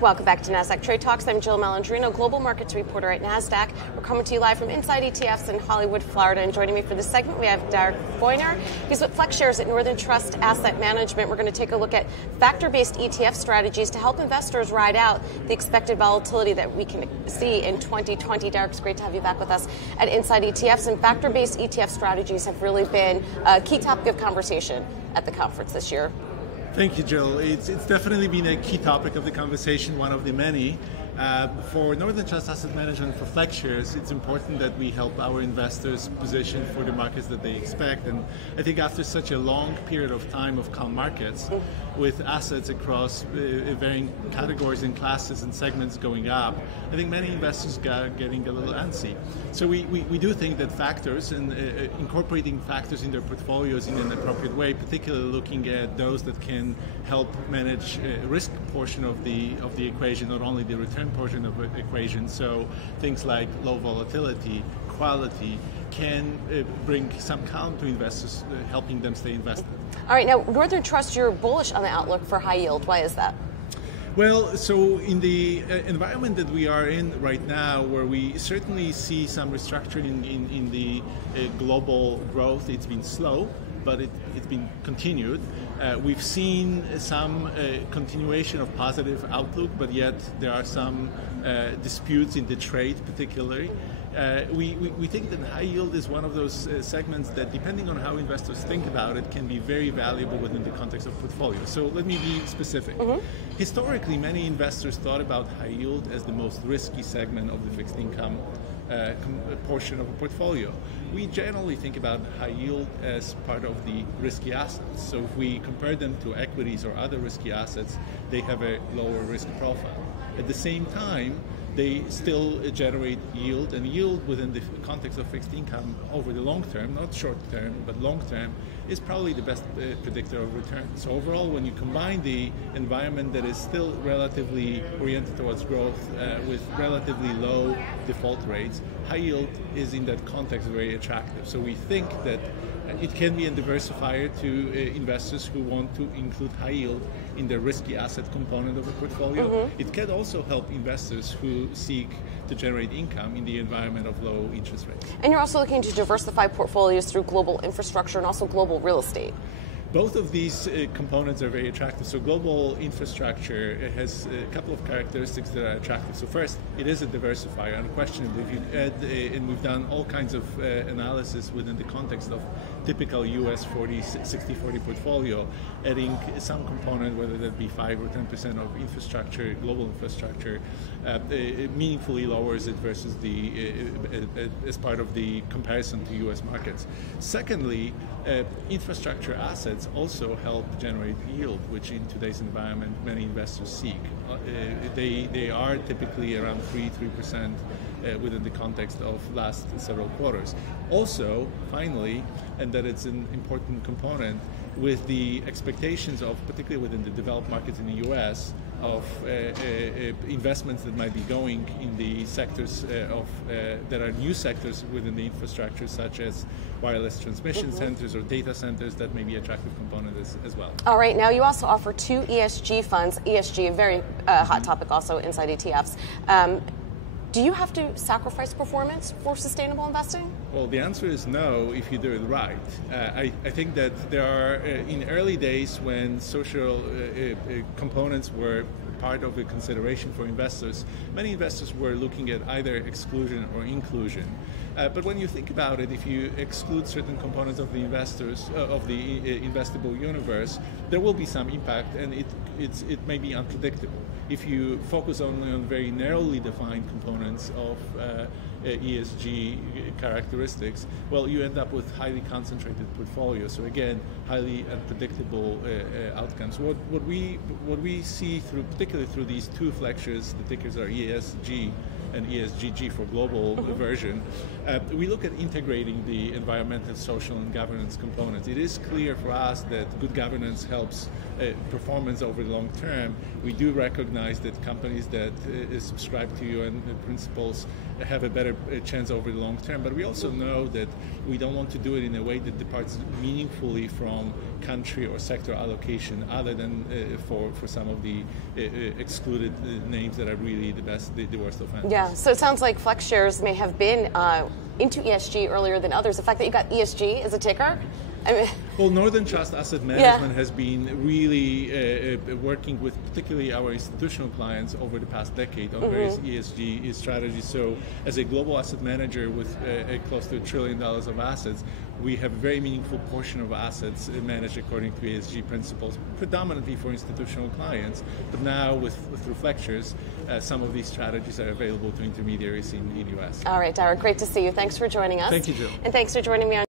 Welcome back to Nasdaq Trade Talks. I'm Jill Malandrino, global markets reporter at Nasdaq. We're coming to you live from Inside ETFs in Hollywood, Florida. And joining me for this segment, we have Darek Wojnar. He's with FlexShares at Northern Trust Asset Management. We're going to take a look at factor-based ETF strategies to help investors ride out the expected volatility that we can see in 2020. Darek, it's great to have you back with us at Inside ETFs. And factor-based ETF strategies have really been a key topic of conversation at the conference this year. Thank you, Jill. It's definitely been a key topic of the conversation, one of the many. For Northern Trust Asset Management, for FlexShares, it's important that we help our investors position for the markets that they expect. And I think after such a long period of time of calm markets, with assets across varying categories and classes and segments going up, I think many investors are getting a little antsy. So we do think that factors and incorporating factors in their portfolios in an appropriate way, particularly looking at those that can help manage risk portion of the equation, not only the return portion of the equation. So things like low volatility, quality, can bring some calm to investors, helping them stay invested. All right, now Northern Trust, you're bullish on the outlook for high yield. Why is that? Well, so in the environment that we are in right now, where we certainly see some restructuring in the global growth, it's been slow, but it's been continued. We've seen some continuation of positive outlook, but yet there are some disputes in the trade particularly. We think that high yield is one of those segments that, depending on how investors think about it, can be very valuable within the context of portfolio. So let me be specific. Historically, many investors thought about high yield as the most risky segment of the fixed income portion of a portfolio. We generally think about high yield as part of the risky assets. So if we compare them to equities or other risky assets, they have a lower risk profile. At the same time, they still generate yield, and yield within the context of fixed income over the long term, not short term, but long term, is probably the best predictor of return. So overall, when you combine the environment that is still relatively oriented towards growth with relatively low default rates, high yield is in that context very attractive. So we think that it can be a diversifier to investors who want to include high yield in the risky asset component of a portfolio. It can also help investors who seek to generate income in the environment of low interest rates. And you're also looking to diversify portfolios through global infrastructure and also global real estate. Both of these components are very attractive. So global infrastructure has a couple of characteristics that are attractive. So first, it is a diversifier, unquestionably. If you add, and we've done all kinds of analysis within the context of typical US 60-40 portfolio, adding some component, whether that be 5 or 10% of infrastructure, global infrastructure, it meaningfully lowers it versus as part of the comparison to US markets. Secondly, infrastructure assets also help generate yield, which in today's environment many investors seek. They are typically around 3% within the context of last several quarters. Also, finally, and that it's an important component, with the expectations of, particularly within the developed markets in the US, of investments that might be going in the sectors that are new sectors within the infrastructure, such as wireless transmission centers or data centers, that may be attractive component as well. All right, now you also offer 2 ESG funds. ESG, a very hot topic also inside ETFs. Do you have to sacrifice performance for sustainable investing? Well, the answer is no if you do it right. I think that there are, in early days when social components were part of a consideration for investors, many investors were looking at either exclusion or inclusion. But when you think about it, if you exclude certain components of the investable universe, there will be some impact, and it may be unpredictable. If you focus only on very narrowly defined components of ESG characteristics, well, you end up with highly concentrated portfolios. So again, highly unpredictable outcomes. What we see through, particularly through these 2 FlexShares, the tickers are ESG an ESG for global version. We look at integrating the environmental, social, and governance components. It is clear for us that good governance helps performance over the long term. We do recognize that companies that subscribe to UN principles have a better chance over the long term, but we also know that we don't want to do it in a way that departs meaningfully from country or sector allocation, other than for some of the excluded names that are really the worst offenders. Yeah, so it sounds like FlexShares may have been into ESG earlier than others. The fact that you got ESG as a ticker, I mean, well, Northern Trust Asset Management has been really working with particularly our institutional clients over the past decade on various ESG strategies. So as a global asset manager with close to $1 trillion of assets, we have a very meaningful portion of assets managed according to ESG principles, predominantly for institutional clients. But now through FlexShares, some of these strategies are available to intermediaries in the U.S. All right, Darek, great to see you. Thanks for joining us. Thank you, Jill. And thanks for joining me on